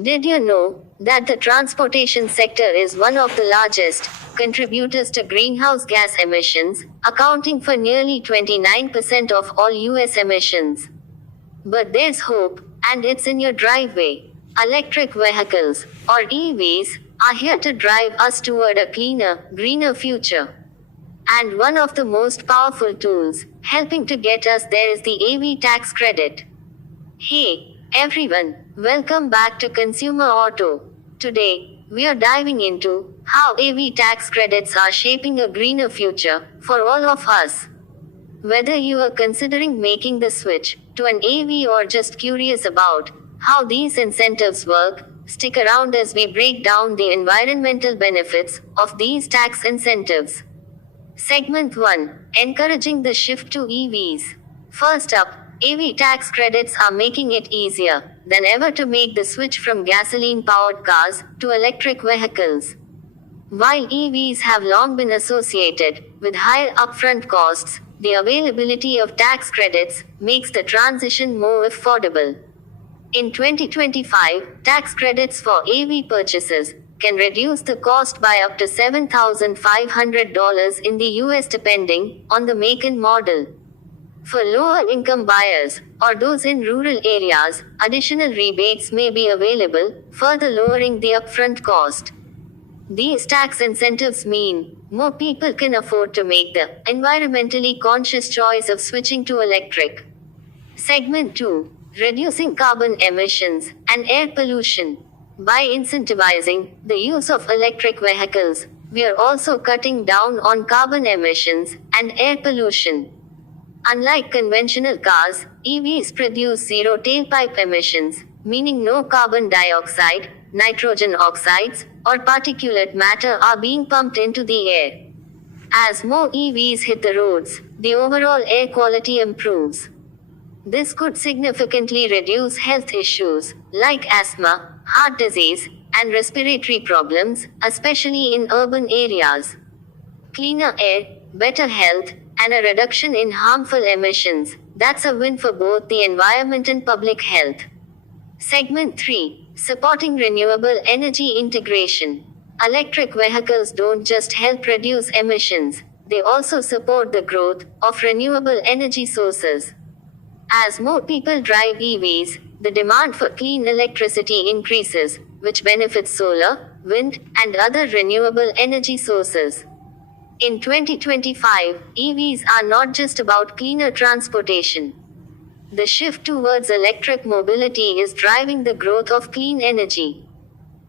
Did you know that the transportation sector is one of the largest contributors to greenhouse gas emissions, accounting for nearly 29% of all US emissions? But there's hope, and it's in your driveway. Electric vehicles, or EVs, are here to drive us toward a cleaner, greener future. And one of the most powerful tools helping to get us there is the EV tax credit. Hey, everyone, welcome back to Consumer Auto. Today, we are diving into how EV tax credits are shaping a greener future for all of us. Whether you are considering making the switch to an EV or just curious about how these incentives work, stick around as we break down the environmental benefits of these tax incentives. Segment 1: Encouraging the shift to EVs. First up, EV tax credits are making it easier than ever to make the switch from gasoline powered cars to electric vehicles. While EVs have long been associated with higher upfront costs, the availability of tax credits makes the transition more affordable. In 2025, tax credits for EV purchases can reduce the cost by up to $7,500 in the US depending on the make and model. For lower income buyers, or those in rural areas, additional rebates may be available, further lowering the upfront cost. These tax incentives mean more people can afford to make the environmentally conscious choice of switching to electric. Segment 2: Reducing carbon emissions and air pollution. By incentivizing the use of electric vehicles, we are also cutting down on carbon emissions and air pollution. Unlike conventional cars, EVs produce zero tailpipe emissions, meaning no carbon dioxide, nitrogen oxides, or particulate matter are being pumped into the air. As more EVs hit the roads, the overall air quality improves. This could significantly reduce health issues like asthma, heart disease, and respiratory problems, especially in urban areas. Cleaner air, better health, and a reduction in harmful emissions, that's a win for both the environment and public health. Segment 3: Supporting renewable energy integration. Electric vehicles don't just help reduce emissions, they also support the growth of renewable energy sources. As more people drive EVs, the demand for clean electricity increases, which benefits solar, wind, and other renewable energy sources. In 2025, EVs are not just about cleaner transportation. The shift towards electric mobility is driving the growth of clean energy.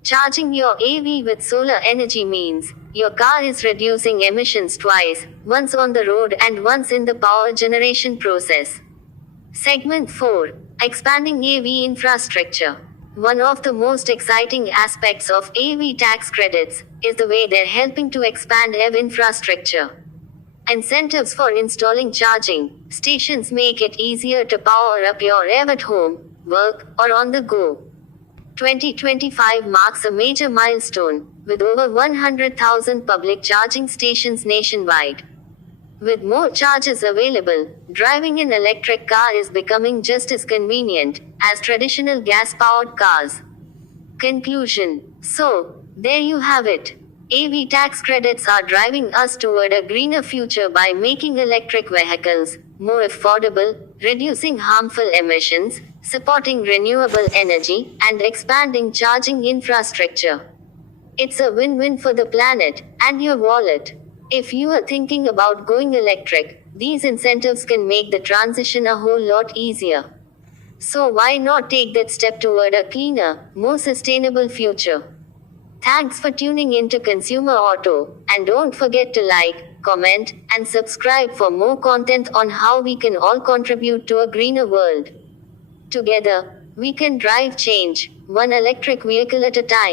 Charging your EV with solar energy means your car is reducing emissions twice, once on the road and once in the power generation process. Segment 4: Expanding EV infrastructure. One of the most exciting aspects of EV tax credits is the way they're helping to expand EV infrastructure. Incentives for installing charging stations make it easier to power up your EV at home, work, or on the go. 2025 marks a major milestone, with over 100,000 public charging stations nationwide. With more chargers available, driving an electric car is becoming just as convenient as traditional gas-powered cars. Conclusion: So, there you have it. EV tax credits are driving us toward a greener future by making electric vehicles more affordable, reducing harmful emissions, supporting renewable energy, and expanding charging infrastructure. It's a win-win for the planet and your wallet. If you are thinking about going electric, these incentives can make the transition a whole lot easier. So why not take that step toward a cleaner, more sustainable future? Thanks for tuning in to Consumer Auto, and don't forget to like, comment, and subscribe for more content on how we can all contribute to a greener world. Together, we can drive change, one electric vehicle at a time.